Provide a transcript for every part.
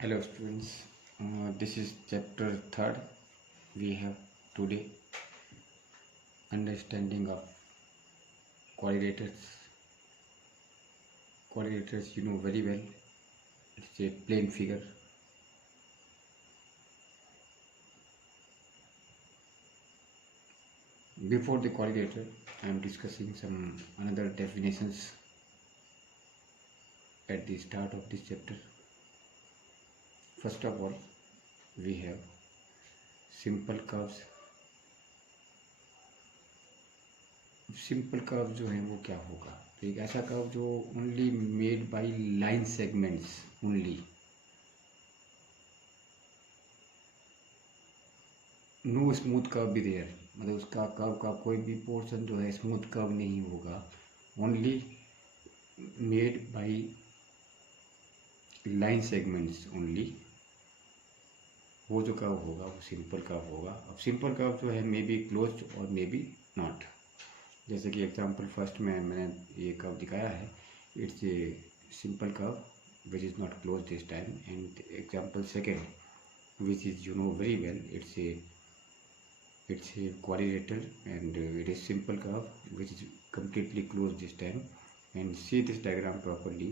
Hello students, this is chapter 3rd. We have today understanding of quadrilaters. Quadrilaters you know very well, it's a plane figure. Before the quadrilater, I am discussing some another definitions at the start of this chapter. First of all, we have simple curves. Simple curve जो है वो क्या होगा, तो एक ऐसा curve जो only made by line segments only, no smooth curve भी देयर, मतलब उसका कर्व का कोई भी पोर्शन जो है स्मूथ कर्व नहीं होगा, only made by line segments only, वो जो कर्व होगा वो सिंपल कर्व होगा। अब सिंपल कर्व जो है मे बी क्लोज्ड और मे बी नॉट। जैसे कि एग्जांपल फर्स्ट में मैंने ये कर्व दिखाया है, it's a simple curve which is not close this time, and example second which is you know very well, it's a quadrilateral and it is simple curve which is completely closed this time. And see this diagram properly,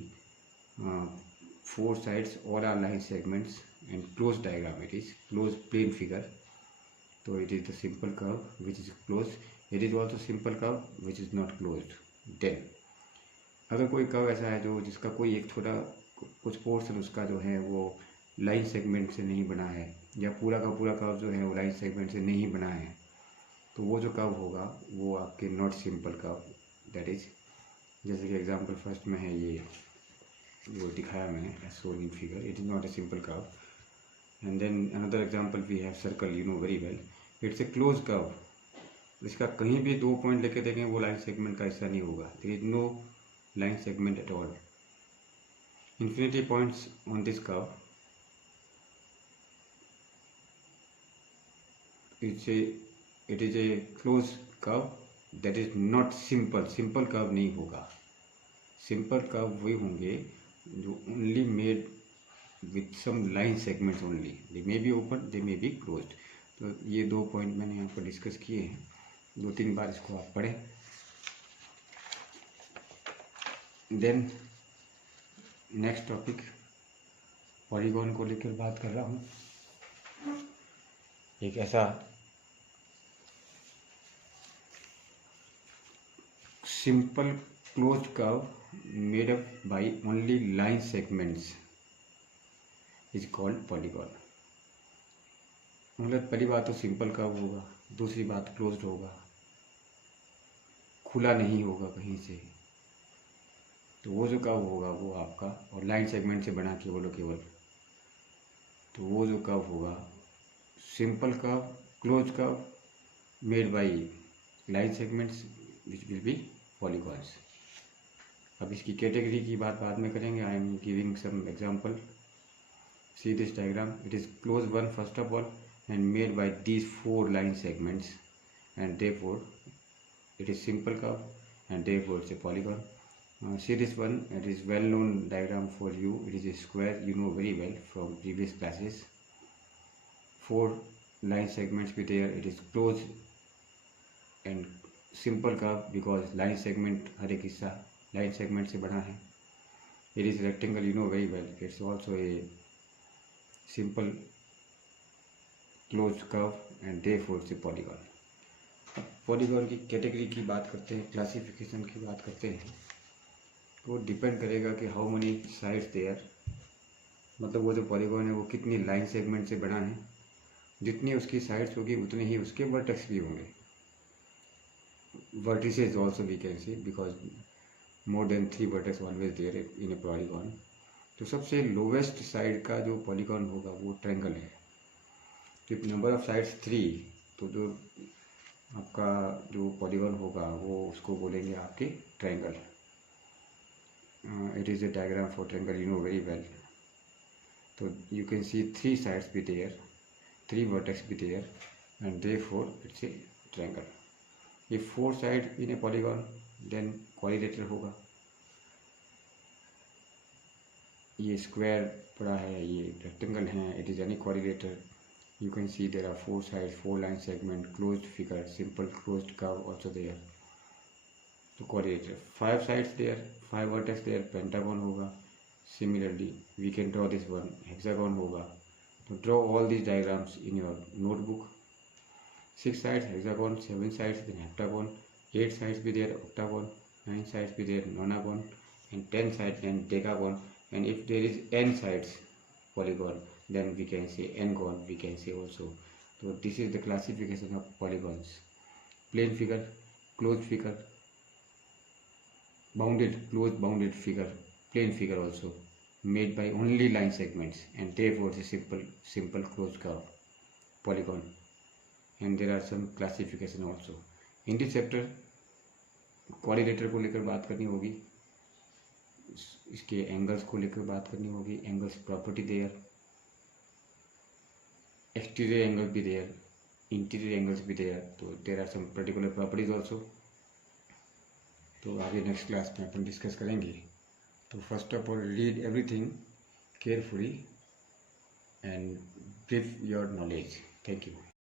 four sides all are line segments and closed diagram, it is closed plane figure. So it is the simple curve which is closed, it is also simple curve which is not closed. Then अगर कोई curve ऐसा है जो जिसका कोई एक छोटा कुछ पोर्शन उसका जो है वो लाइन सेगमेंट से नहीं बना है, या पूरा का पूरा कर्व जो है वो लाइन सेगमेंट से नहीं बना है, तो वो जो कर्व होगा वो आपके not simple curve, that is जैसे कि एग्जांपल फर्स्ट में है ये वो दिखाया मैंने as shown in figure, it is not a simple curve. And then another example we have circle, you know very well, it's a close curve. इसका कहीं भी दो पॉइंट लेके देखें वो लाइन सेगमेंट का हिस्सा नहीं होगा, there is no line segment at all. Infinity points on this curve, it is a closed curve, that is not simple. Simple curve नहीं होगा. Simple curve वही होंगे जो only made with some line segments only. They may be open, they may be closed. तो ये दो point मैंने यहाँ पर डिस्कस किए हैं, दो तीन बार इसको आप पढ़ें. देन नेक्स्ट टॉपिक पॉलीगॉन को लेकर बात कर रहा हूँ. एक ऐसा simple closed curve made up by only line segments is called polygon. मतलब पहली बात तो सिंपल कर्व होगा, दूसरी बात क्लोज्ड होगा, खुला नहीं होगा कहीं से, तो वो जो कर्व होगा वो आपका, और लाइन सेगमेंट से बना केवल, तो वो जो कर्व होगा simple curve, close curve made by line segments which will be polygons. अब इसकी कैटेगरी की बात बाद में करेंगे. I am giving some example. See this diagram, it is close one first of all and made by these four line segments, and therefore it is simple curve and therefore it's a polygon. See this one, it is well known diagram for you, it is a square, you know very well from previous classes. Four line segments be there, it is closed and simple curve because line segment हर एक हिस्सा line segment से बना है. It is rectangle, you know very well, it's also a simple closed curve and therefore it's a polygon. Polygon की category की बात करते हैं, क्लासिफिकेशन की बात करते हैं, तो डिपेंड करेगा कि हाउ मनी साइड्स देयर, मतलब वो जो पॉलीगॉन है वो कितनी लाइन सेगमेंट से बना है. जितनी उसकी साइड्स होगी उतने ही उसके वर्टेक्स भी होंगे, vertices also we can say, because more than 3 vertex always there in a polygon. तो सबसे लोवेस्ट साइड का जो पॉलीगॉन होगा वो ट्रायंगल है. तो नंबर ऑफ साइड्स 3, तो जो आपका जो पॉलीगॉन होगा वो उसको बोलेंगे आपके triangle. It is a diagram for triangle, you know very well. तो यू कैन सी 3 साइड्स भी देयर, 3 वर्टेक्स भी there, and therefore it's a triangle. ये 4 side in a polygon then quadrilateral होगा. ये स्क्वायर पड़ा है, ये रेक्टेंगल है, it is any coordinator. You can see there are 4 sides, 4 line segment, closed figure, simple closed curve also there. तो coordinator 5 sides there, 5 vertex there, pentagon होगा. Similarly we can draw this one, hexagon होगा. तो draw all these diagrams in your notebook. 6 sides hexagon, 7 sides then heptagon, 8 sides be there octagon, 9 sides be there nonagon, and 10 sides then decagon. And if there is n sides polygon, then we can say n-gon, we can say also. So this is the classification of polygons. Plane figure, closed figure, bounded, closed bounded figure, plane figure also, made by only line segments, and therefore it's a simple closed curve, polygon. And there are some classification also. In this chapter coordinator को लेकर बात करनी होगी, इसके angles को लेकर बात करनी होगी, angles property there, exterior angle be there, interior angles be there. तो there are some particular properties also. तो आगे नेक्स्ट क्लास में अपन डिस्कस करेंगे. तो first of all read everything carefully and brief your knowledge. Thank you.